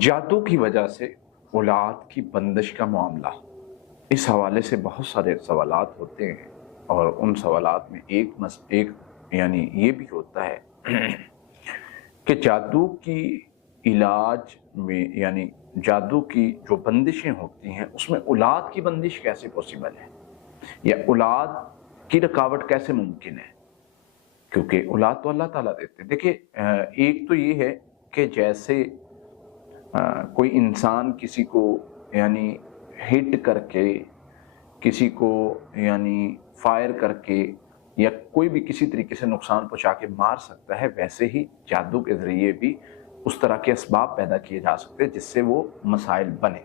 جادو کی وجہ سے اولاد کی بندش کا معاملہ، اس حوالے سے بہت سارے سوالات ہوتے ہیں، اور ان سوالات میں ایک یعنی یہ بھی ہوتا ہے کہ جادو کی علاج میں یعنی جادو کی جو بندشیں ہوتی ہیں اس میں اولاد کی بندش کیسے پوسیبل ہے، یا اولاد کی رکاوٹ کیسے ممکن ہے، کیونکہ اولاد تو اللہ تعالیٰ دیتے ہیں۔ دیکھیں، ایک تو یہ ہے کہ جیسے کوئی انسان کسی کو یعنی ہٹ کر کے، کسی کو یعنی فائر کر کے، یا کوئی بھی کسی طریقے سے نقصان پہنچا کے مار سکتا ہے، ویسے ہی جادو کے ذریعے بھی اس طرح کے اسباب پیدا کیے جا سکتے ہیں جس سے وہ مسائل بنے۔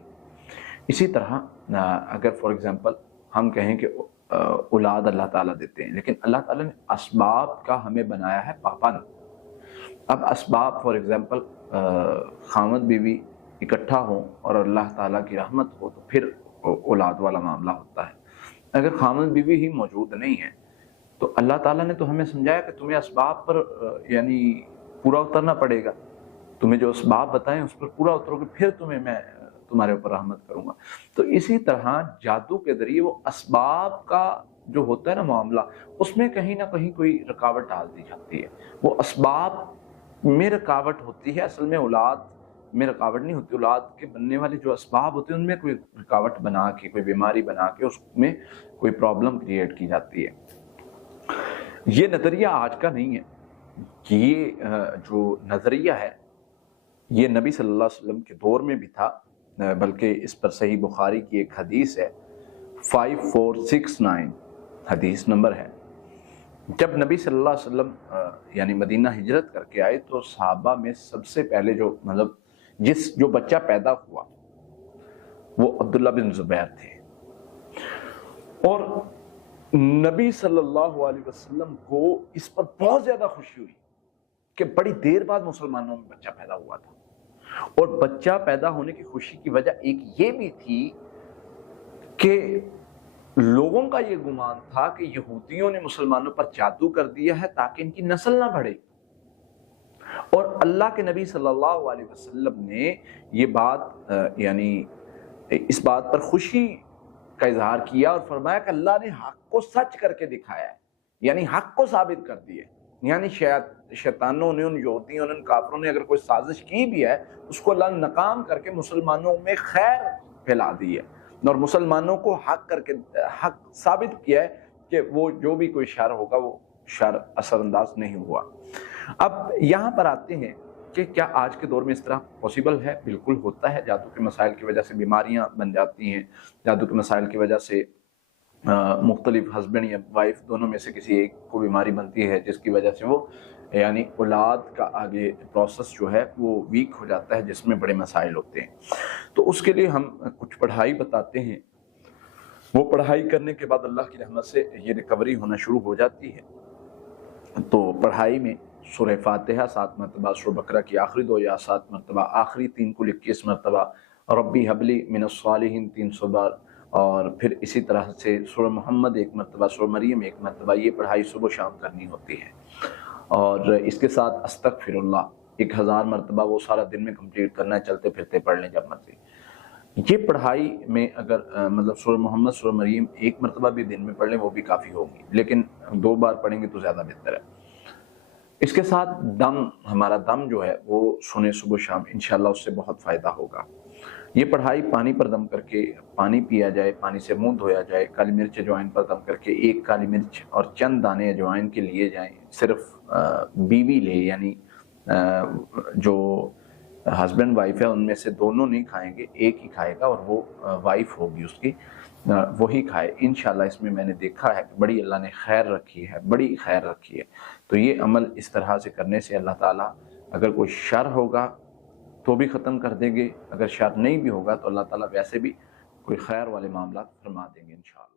اسی طرح اگر فار ایگزامپل ہم کہیں کہ اولاد اللہ تعالیٰ دیتے ہیں، لیکن اللہ تعالیٰ نے اسباب کا ہمیں بنایا ہے پابند۔ اب اسباب فار ایگزامپل خامد بیوی اکٹھا ہوں اور اللہ تعالیٰ کی رحمت ہو تو پھر اولاد والا معاملہ ہوتا ہے۔ اگر خامد بیوی ہی موجود نہیں ہے تو اللہ تعالیٰ نے تو ہمیں سمجھایا کہ تمہیں اسباب پر یعنی پورا اترنا پڑے گا، تمہیں جو اسباب بتائیں اس پر پورا اترو گے، پھر تمہیں میں تمہارے اوپر رحمت کروں گا۔ تو اسی طرح جادو کے ذریعے وہ اسباب کا جو ہوتا ہے نا معاملہ، اس میں کہیں نہ کہیں کوئی رکاوٹ ڈال دی جاتی ہے۔ وہ اسباب میں رکاوٹ ہوتی ہے، اصل میں اولاد میں رکاوٹ نہیں ہوتی۔ اولاد کے بننے والے جو اسباب ہوتے ہیں ان میں کوئی رکاوٹ بنا کے، کوئی بیماری بنا کے اس میں کوئی پرابلم کریٹ کی جاتی ہے۔ یہ نظریہ آج کا نہیں ہے، یہ جو نظریہ ہے یہ نبی صلی اللہ علیہ وسلم کے دور میں بھی تھا، بلکہ اس پر صحیح بخاری کی ایک حدیث ہے، 5469 حدیث نمبر ہے۔ جب نبی صلی اللہ علیہ وسلم یعنی مدینہ ہجرت کر کے آئے تو صحابہ میں سب سے پہلے جو بچہ پیدا ہوا وہ عبداللہ بن زبیر تھے، اور نبی صلی اللہ علیہ وسلم کو اس پر بہت زیادہ خوشی ہوئی کہ بڑی دیر بعد مسلمانوں میں بچہ پیدا ہوا تھا۔ اور بچہ پیدا ہونے کی خوشی کی وجہ ایک یہ بھی تھی کہ لوگوں کا یہ گمان تھا کہ یہودیوں نے مسلمانوں پر جادو کر دیا ہے تاکہ ان کی نسل نہ بڑھے، اور اللہ کے نبی صلی اللہ علیہ وسلم نے یہ بات یعنی اس بات پر خوشی کا اظہار کیا اور فرمایا کہ اللہ نے حق کو سچ کر کے دکھایا ہے، یعنی حق کو ثابت کر دیا ہے۔ یعنی شیطانوں نے، ان یہودیوں نے، ان کافروں نے اگر کوئی سازش کی بھی ہے اس کو اللہ نے ناکام کر کے مسلمانوں میں خیر پھیلا دی ہے، اور مسلمانوں کو حق ثابت کیا ہے کہ وہ جو بھی کوئی شر ہوگا وہ شر اثر انداز نہیں ہوا۔ اب یہاں پر آتے ہیں کہ کیا آج کے دور میں اس طرح پوسیبل ہے؟ بالکل ہوتا ہے۔ جادو کے مسائل کی وجہ سے بیماریاں بن جاتی ہیں، جادو کے مسائل کی وجہ سے مختلف ہسبینڈ یا وائف دونوں میں سے کسی ایک کو بیماری بنتی ہے، جس کی وجہ سے وہ یعنی اولاد کا آگے پروسیس جو ہے وہ ویک ہو جاتا ہے، جس میں بڑے مسائل ہوتے ہیں۔ تو اس کے لیے ہم کچھ پڑھائی بتاتے ہیں، وہ پڑھائی کرنے کے بعد اللہ کی رحمت سے یہ ریکوری ہونا شروع ہو جاتی ہے۔ تو پڑھائی میں سورہ فاتحہ 7 مرتبہ، سورہ بقرہ کی آخری 2 یا 7 مرتبہ، آخری 3 کل 21 مرتبہ، ربی حبلی من الصالحین 300 بار، اور پھر اسی طرح سے سورہ محمد 1 مرتبہ، سورہ مریم 1 مرتبہ، یہ پڑھائی صبح شام کرنی ہوتی ہے۔ اور اس کے ساتھ استغفر اللہ 1000 مرتبہ، وہ سارا دن میں کمپلیٹ کرنا ہے، چلتے پھرتے پڑھ لیں جب مرضی۔ یہ پڑھائی میں اگر سورہ محمد، سورہ مریم 1 مرتبہ بھی دن میں پڑھ لیں وہ بھی کافی ہوگی، لیکن 2 بار پڑھیں گے تو زیادہ بہتر ہے۔ اس کے ساتھ ہمارا دم جو ہے وہ سنیں صبح شام، انشاءاللہ اس سے بہت فائدہ ہوگا۔ یہ پڑھائی پانی پر دم کر کے پانی پیا جائے، پانی سے منہ دھویا جائے، کالی مرچ اجوائن پر دم کر کے 1 کالی مرچ اور چند دانے اجوائن کے لیے جائیں، صرف بیوی لے، یعنی جو ہسبینڈ وائف ہے ان میں سے دونوں نہیں کھائیں گے، ایک ہی کھائے گا، اور وہ وائف ہوگی اس کی، وہی کھائے۔ انشاءاللہ اس میں نے دیکھا ہے کہ بڑی اللہ نے خیر رکھی ہے، بڑی خیر رکھی ہے۔ تو یہ عمل اس طرح سے کرنے سے اللہ تعالیٰ اگر کوئی شر ہوگا تو بھی ختم کر دیں گے، اگر شر نہیں بھی ہوگا تو اللہ تعالیٰ ویسے بھی کوئی خیر والے معاملات فرما دیں گے انشاءاللہ۔